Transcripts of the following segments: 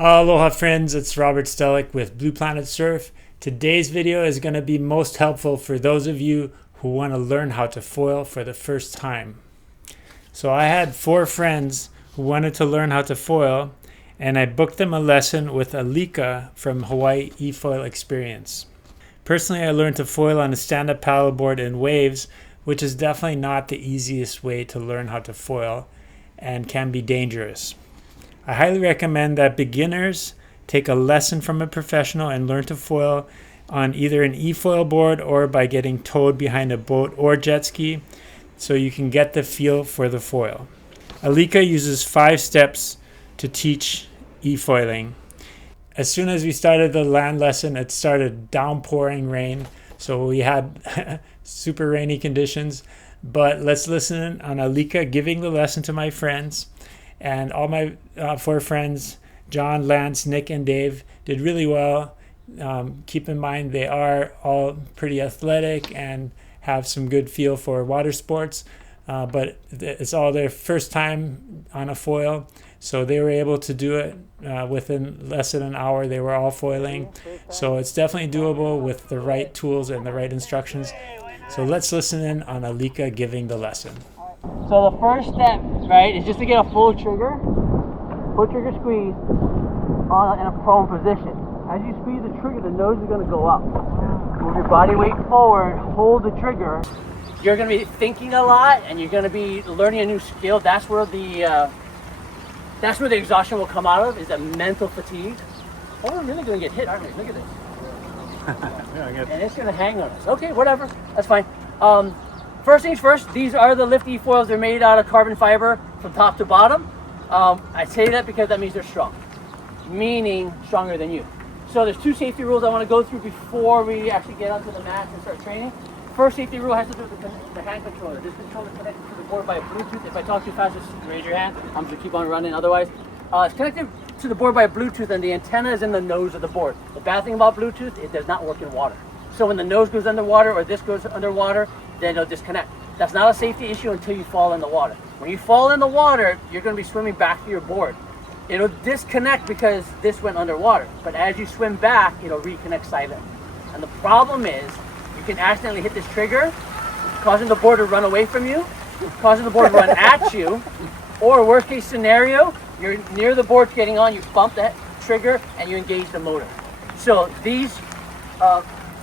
Aloha friends, it's Robert Stellick with Blue Planet Surf. Today's video is going to be most helpful for those of you who want to learn how to foil for the first time. So I had 4 friends who wanted to learn how to foil, and I booked them a lesson with Alika from Hawaii eFoil Experience. Personally, I learned to foil on a stand-up paddleboard in waves, which is definitely not the easiest way to learn how to foil and can be dangerous. I highly recommend that beginners take a lesson from a professional and learn to foil on either an eFoil board or by getting towed behind a boat or jet ski so you can get the feel for the foil. Alika uses 5 steps to teach eFoiling. As soon as we started the land lesson, it started downpouring rain, so we had super rainy conditions. But let's listen on Alika giving the lesson to my friends. And all my 4 friends, John, Lance, Nick, and Dave, did really well. Keep in mind they are all pretty athletic and have some good feel for water sports, but it's all their first time on a foil, so they were able to do it within less than an hour. They were all foiling, so it's definitely doable with the right tools and the right instructions. So let's listen in on Alika giving the lesson. So the first step, right, is just to get a full trigger squeeze in a prone position. As you squeeze the trigger, the nose is going to go up. Move your body weight forward, hold the trigger. You're going to be thinking a lot, and you're going to be learning a new skill. That's where the exhaustion will come out of, is that mental fatigue. Oh, we're really going to get hit, aren't we? Look at this. And it's going to hang on us. Okay, whatever. That's fine. First things first, these are the lift eFoils. They're made out of carbon fiber from top to bottom. I say that because that means they're strong, meaning stronger than you. So there's 2 safety rules I want to go through before we actually get onto the mat and start training. First safety rule has to do with the hand controller. This controller is connected to the board by Bluetooth. If I talk too fast, just raise your hand. I'm going to keep on running otherwise. It's connected to the board by Bluetooth, and the antenna is in the nose of the board. The bad thing about Bluetooth, it does not work in water. So when the nose goes underwater or this goes underwater, then it'll disconnect. That's not a safety issue until you fall in the water. When you fall in the water, you're going to be swimming back to your board. It'll disconnect because this went underwater, but as you swim back, it'll reconnect silent. And the problem is, you can accidentally hit this trigger, causing the board to run away from you, causing the board to run at you, or worst case scenario, you're near the board getting on, you bump that trigger, and you engage the motor. So these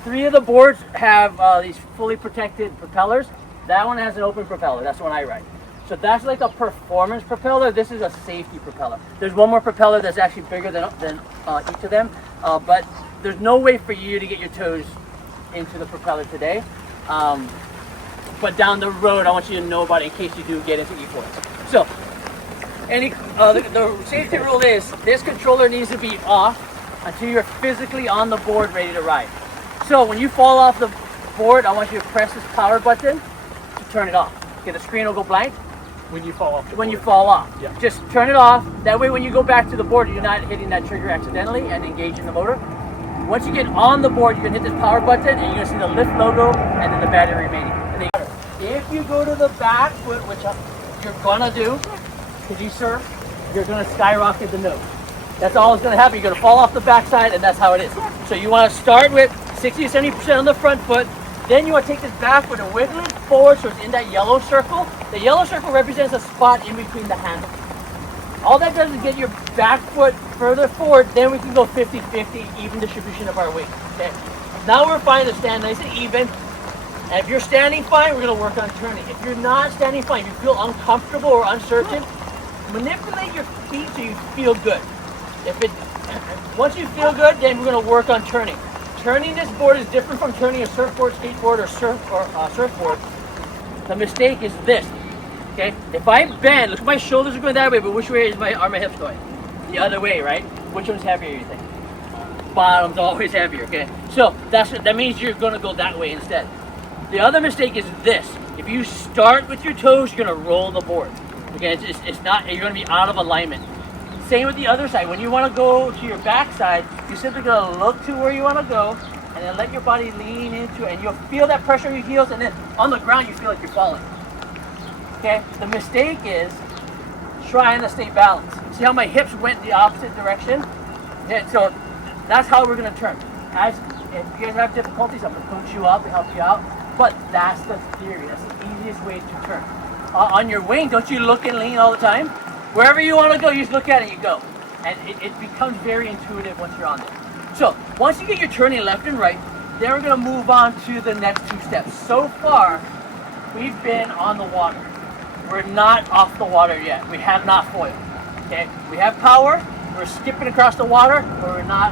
3 of the boards have these fully protected propellers. That one has an open propeller. That's the one I ride. So that's like a performance propeller. This is a safety propeller. There's one more propeller that's actually bigger than each of them, but there's no way for you to get your toes into the propeller today. But down the road, I want you to know about it in case you do get into eFoil. So, the safety rule is this controller needs to be off until you're physically on the board ready to ride. So when you fall off the board, I want you to press this power button to turn it off. Okay, the screen will go blank. When you fall off the board. You fall off. Yeah. Just turn it off. That way when you go back to the board, you're not hitting that trigger accidentally and engaging the motor. Once you get on the board, you can hit this power button and you're going to see the lift logo and then the battery remaining. If you go to the back foot, which you're going to do, because you surf, you're going to skyrocket the nose. That's all that's going to happen. You're going to fall off the backside, and that's how it is. So you want to start with 60 to 70% on the front foot. Then you want to take this back foot and wiggle it forward so it's in that yellow circle. The yellow circle represents a spot in between the handles. All that does is get your back foot further forward. Then we can go 50-50, even distribution of our weight. Okay. Now we're fine to stand nice and even. And if you're standing fine, we're going to work on turning. If you're not standing fine, if you feel uncomfortable or uncertain, manipulate your feet so you feel good. Once you feel good, then we're going to work on turning. Turning this board is different from turning a surfboard, skateboard, or surfboard. The mistake is this. Okay, if I bend, look, my shoulders are going that way, but which way are my hips going? The other way, right? Which one's heavier, you think? Bottom's always heavier. Okay, so that means you're going to go that way instead. The other mistake is this. If you start with your toes, you're going to roll the board. Okay, it's not. You're going to be out of alignment. Same with the other side. When you want to go to your backside, you're simply going to look to where you want to go, and then let your body lean into it, and you'll feel that pressure on your heels, and then on the ground you feel like you're falling. Okay? The mistake is trying to stay balanced. See how my hips went the opposite direction? Yeah, so that's how we're gonna turn. As if you guys have difficulties, I'm gonna coach you up and help you out. But that's the theory. That's the easiest way to turn. On your wing, don't you look and lean all the time? Wherever you want to go, you just look at it, you go. And it becomes very intuitive once you're on there. So once you get your turning left and right, then we're gonna move on to the next 2 steps. So far, we've been on the water. We're not off the water yet. We have not foiled. Okay, we have power. We're skipping across the water, but we're not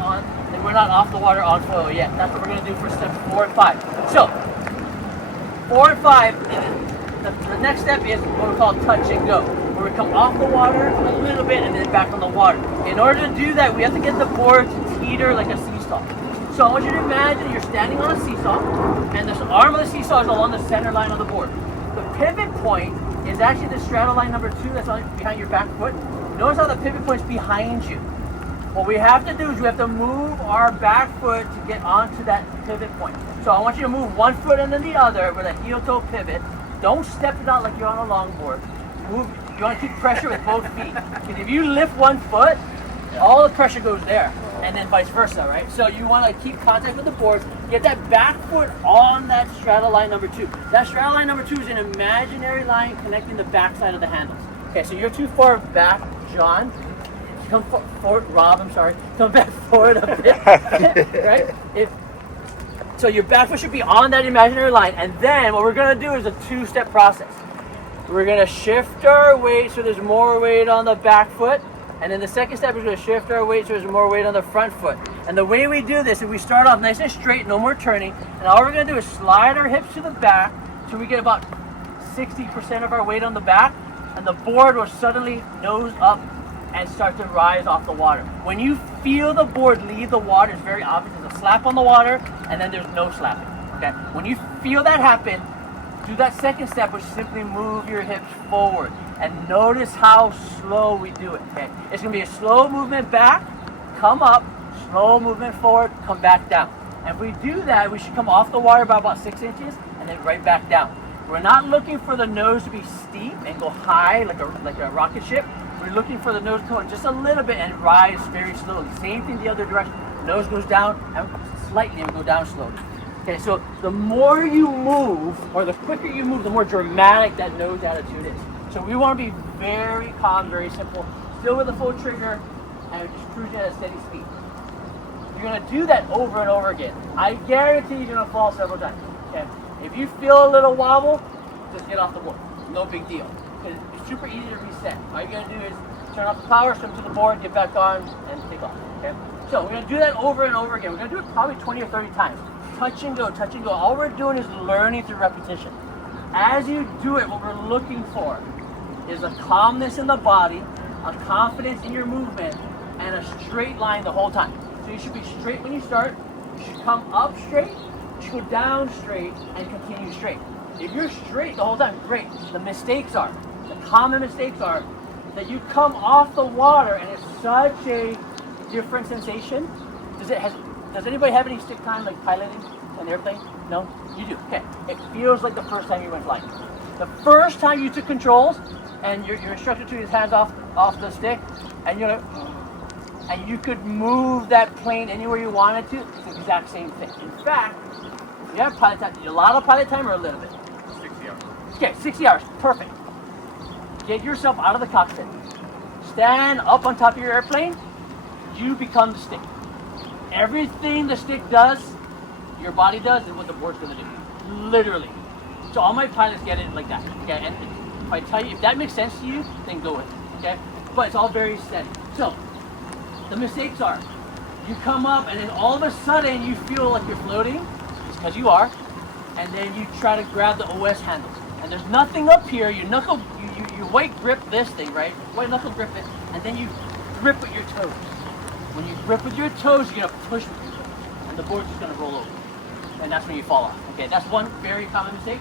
off the water on foil yet. That's what we're gonna do for steps 4 and 5. So 4 and 5, the next step is what we call touch and go, where we come off the water a little bit and then back on the water. In order to do that, we have to get the board to teeter like a seesaw. So I want you to imagine you're standing on a seesaw, and this arm of the seesaw is along the center line of the board. The pivot point is actually the straddle line number 2 that's behind your back foot. Notice how the pivot point's behind you. What we have to do is we have to move our back foot to get onto that pivot point. So I want you to move one foot and then the other with a heel-toe pivot. Don't step it out like you're on a longboard. You want to keep pressure with both feet. Because if you lift one foot, all the pressure goes there, and then vice versa, right? So you want to keep contact with the board, get that back foot on that straddle line number 2. That straddle line number 2 is an imaginary line connecting the back side of the handles. Okay, so you're too far back, John. Come forward, Rob, I'm sorry. Come back forward a bit, right? So your back foot should be on that imaginary line, and then what we're gonna do is a 2-step process. We're gonna shift our weight so there's more weight on the back foot, and then the second step is gonna shift our weight so there's more weight on the front foot. And the way we do this is we start off nice and straight, no more turning, and all we're gonna do is slide our hips to the back so we get about 60% of our weight on the back, and the board will suddenly nose up and start to rise off the water. When you feel the board leave the water, it's very obvious. There's a slap on the water, and then there's no slapping. Okay? When you feel that happen, do that second step, which is simply move your hips forward. And notice how slow we do it. Okay? It's gonna be a slow movement back, come up, slow movement forward, come back down. And if we do that, we should come off the water by about 6 inches, and then right back down. We're not looking for the nose to be steep and go high like a rocket ship. We're looking for the nose to come just a little bit and rise very slowly. Same thing the other direction. Nose goes down and slightly and go down slowly. Okay, so the more you move, or the quicker you move, the more dramatic that nose attitude is. So we want to be very calm, very simple, still with a full trigger, and just cruising at a steady speed. You're going to do that over and over again. I guarantee you're going to fall several times. Okay? If you feel a little wobble, just get off the board. No big deal. It's super easy to reset. All you're going to do is turn off the power, swim to the board, get back on, and take off. Okay? So we're going to do that over and over again. We're going to do it probably 20 or 30 times. Touch and go, touch and go. All we're doing is learning through repetition. As you do it, what we're looking for is a calmness in the body, a confidence in your movement, and a straight line the whole time. So you should be straight when you start. You should come up straight. You should go down straight and continue straight. If you're straight the whole time, great. The common mistakes are that you come off the water and it's such a different sensation. Does anybody have any stick time like piloting an airplane? No? You do? Okay. It feels like the first time you went flying. The first time you took controls and your instructor took his hands off the stick and you're like, and you could move that plane anywhere you wanted to, it's the exact same thing. In fact, you have pilot time, a lot of pilot time or a little bit? 60 hours. Okay, 60 hours, perfect. Get yourself out of the cockpit. Stand up on top of your airplane, you become the stick. Everything the stick does, your body does, is what the board's gonna do. Literally. So all my pilots get it like that. Okay, and if I tell you, if that makes sense to you, then go with it. Okay? But it's all very steady. So the mistakes are, you come up and then all of a sudden you feel like you're floating, it's because you are, and then you try to grab the OS handles. And there's nothing up here, you white grip this thing, right? White knuckle grip it, and then you grip with your toes. When you grip with your toes, you're gonna push with your toes, and the board's just gonna roll over. And that's when you fall off. Okay, that's one very common mistake.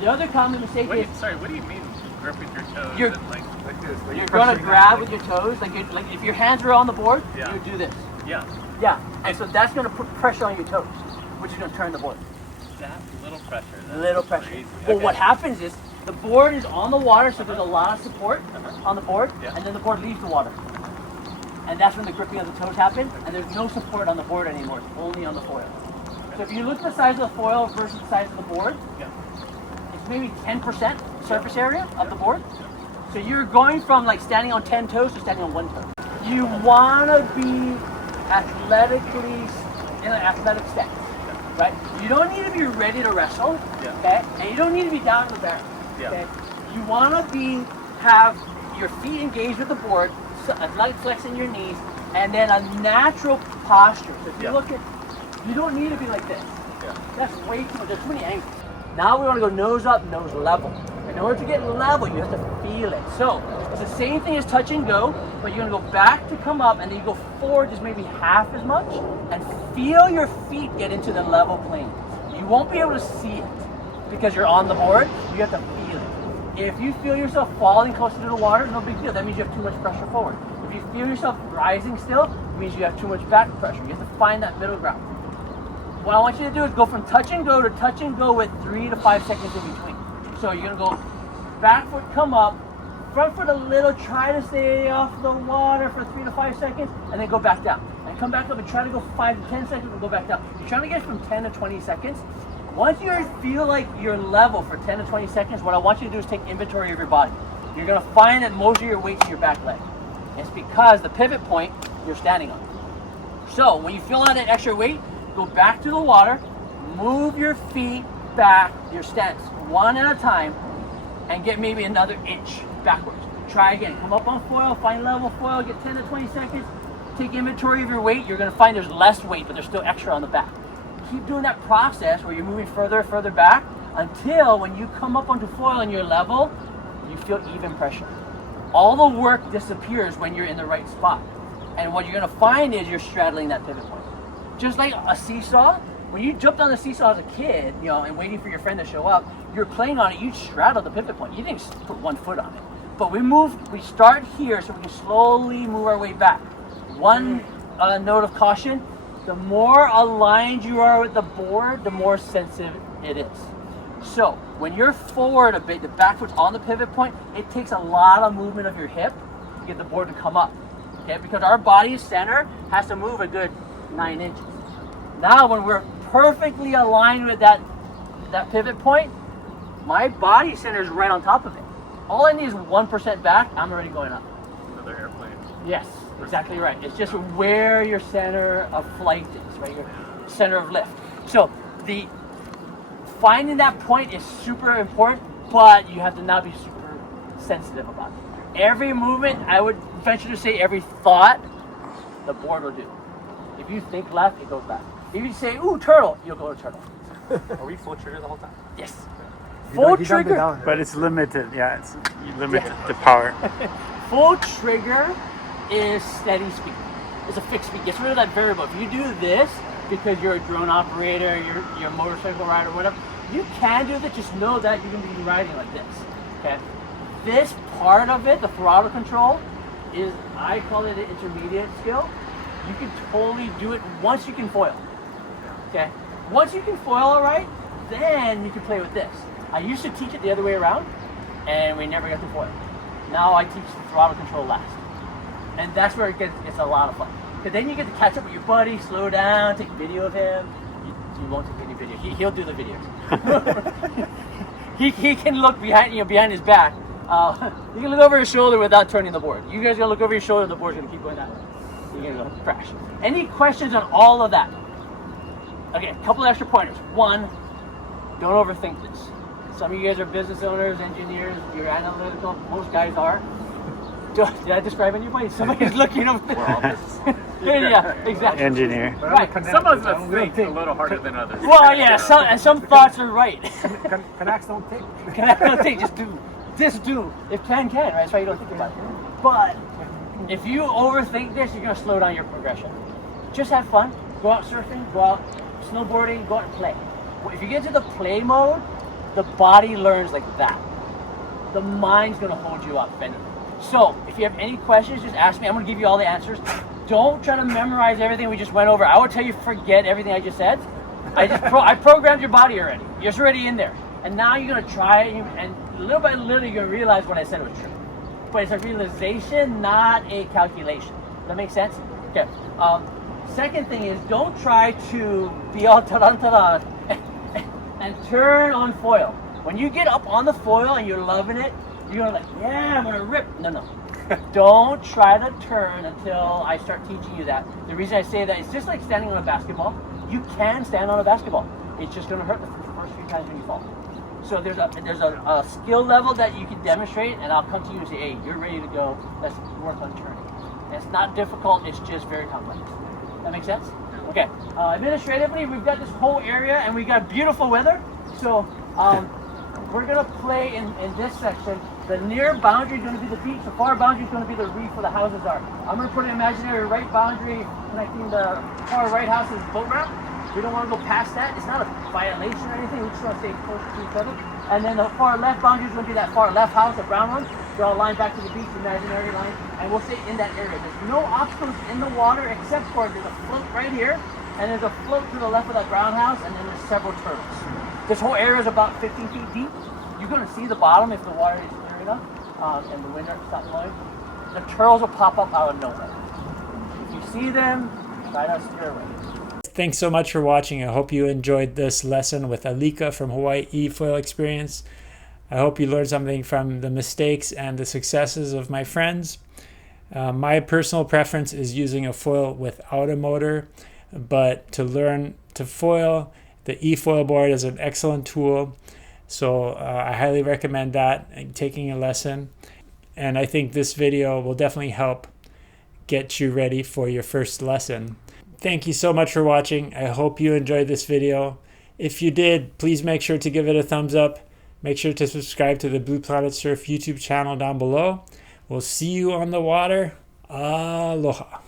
The other common mistake is... Sorry, what do you mean grip with your toes? You're gonna grab with your toes, like if your hands were on the board, you would do this. Yeah. Yeah, and so that's gonna put pressure on your toes, which is gonna turn the board. That little pressure. Little pressure. Crazy. Well, Okay. what happens is the board is on the water, so there's a lot of support on the board, and then the board leaves the water. and that's when the gripping of the toes happen, and there's no support on the board anymore, it's only on the foil. So if you look at the size of the foil versus the size of the board, it's maybe 10% surface area of the board. So you're going from like standing on 10 toes to standing on 1 toe. You want to be athletically in an athletic stance, right? You don't need to be ready to wrestle, okay? And you don't need to be down in the barrel, okay? You want to have your feet engaged with the board, light flexing your knees, and then a natural posture. So if you look at, you don't need to be like this. That's way too much. There's too many angles. Now we want to go nose up, nose level. In order to get level, you have to feel it. So it's the same thing as touch and go, but you're going to go back to come up, and then you go forward just maybe half as much, and feel your feet get into the level plane. You won't be able to see it because you're on the board. You have to feel it. If you feel yourself falling closer to the water, no big deal. That means you have too much pressure forward. If you feel yourself rising still, it means you have too much back pressure. You have to find that middle ground. What I want you to do is go from touch and go to touch and go with 3 to 5 seconds in between. So you're going to go back foot, come up, front foot a little, try to stay off the water for 3 to 5 seconds, and then go back down. And come back up and try to go 5 to 10 seconds and go back down. You're trying to get from 10 to 20 seconds. Once you feel like you're level for 10 to 20 seconds, what I want you to do is take inventory of your body. You're going to find that most of your weight's in your back leg. It's because the pivot point you're standing on. So when you feel all that extra weight, go back to the water, move your feet back, your stance, one at a time, and get maybe another inch backwards. Try again. Come up on foil, find level foil, get 10 to 20 seconds, take inventory of your weight. You're going to find there's less weight, but there's still extra on the back. Keep doing that process where you're moving further and further back until when you come up onto foil and you're level, you feel even pressure. All the work disappears when you're in the right spot. And what you're going to find is you're straddling that pivot point. Just like a seesaw, when you jumped on the seesaw as a kid, and waiting for your friend to show up, you're playing on it, you straddle the pivot point. You didn't put 1 foot on it. But we start here so we can slowly move our way back. One note of caution, the more aligned you are with the board, the more sensitive it is. So when you're forward a bit, the back foot's on the pivot point, it takes a lot of movement of your hip to get the board to come up. Okay, because our body's center has to move a good 9 inches. Now when we're perfectly aligned with that pivot point, my body center is right on top of it. All I need is 1% back, I'm already going up. Another airplane. Yes, exactly right. It's just where your center of flight is, right? Your center of lift. So finding that point is super important, but you have to not be super sensitive about it. Every movement, I would venture to say every thought, the board will do. If you think left, it goes back. If you say, ooh, turtle, you'll go to turtle. Are we full trigger the whole time? Yes. Full trigger. But it's limited, it's limited the power. Full trigger is steady speed. It's a fixed speed. Get rid of that variable. If you do this because you're a drone operator, you're a motorcycle rider, whatever, you can do that. Just know that you're going to be riding like this. Okay. This part of it, the throttle control, is, I call it an intermediate skill. You can totally do it once you can foil. Okay. Once you can foil all right, then you can play with this. I used to teach it the other way around, and we never got to foil. Now I teach the throttle control last. And that's where it's a lot of fun. Because then you get to catch up with your buddy, slow down, take a video of him. You won't take any video. He'll do the videos. he can look behind his back. You can look over his shoulder without turning the board. You guys gotta look over your shoulder, the board's gonna keep going that way. You're gonna go crash. Any questions on all of that? Okay, a couple extra pointers. One, don't overthink this. Some of you guys are business owners, engineers, you're analytical. Most guys are. Did I describe anybody? Somebody's looking over there. Yeah, exactly. Engineer. Right. Some of us think a little harder than others. Well, yeah, some thoughts are right. Connects don't think. Connects don't think, just do. Just do. If can, right? That's why you don't think about it. But if you overthink this, you're going to slow down your progression. Just have fun. Go out surfing, go out snowboarding, go out and play. If you get to the play mode, the body learns like that. The mind's going to hold you up, Benny. So, if you have any questions, just ask me. I'm going to give you all the answers. Don't try to memorize everything we just went over. I would tell you forget everything I just said. I programmed your body already. You're already in there. And now you're going to try it, and little by little you're going to realize what I said was true. But it's a realization, not a calculation. Does that make sense? Okay. Second thing is, don't try to be all tarantara and turn on foil. When you get up on the foil and you're loving it, you're gonna like, yeah, I'm gonna rip. No. Don't try to turn until I start teaching you that. The reason I say that is just like standing on a basketball. You can stand on a basketball. It's just gonna hurt the first few times when you fall. So there's a skill level that you can demonstrate, and I'll come to you and say, hey, you're ready to go. Let's work on turning. And it's not difficult. It's just very complex. That makes sense? Okay. Administratively, we've got this whole area, and we got beautiful weather. So we're gonna play in this section. The near boundary is going to be the beach. The far boundary is going to be the reef where the houses are. I'm going to put an imaginary right boundary connecting the far right house to the boat ramp. We don't want to go past that. It's not a violation or anything. We just want to stay close to each other. And then the far left boundary is going to be that far left house, the brown one. Draw a line back to the beach, imaginary line, and we'll stay in that area. There's no obstacles in the water except for there's a float right here, and there's a float to the left of that brown house, and then there's several turtles. This whole area is about 15 feet deep. You're going to see the bottom if the water is clear enough, and the wind stops blowing. The turtles will pop up out of nowhere. If you see them, try to steer away. Thanks so much for watching. I hope you enjoyed this lesson with Alika from Hawaii eFoil Experience. I hope you learned something from the mistakes and the successes of my friends. My personal preference is using a foil without a motor, but to learn to foil, the eFoil board is an excellent tool. So I highly recommend that and taking a lesson. And I think this video will definitely help get you ready for your first lesson. Thank you so much for watching. I hope you enjoyed this video. If you did, please make sure to give it a thumbs up. Make sure to subscribe to the Blue Planet Surf YouTube channel down below. We'll see you on the water. Aloha.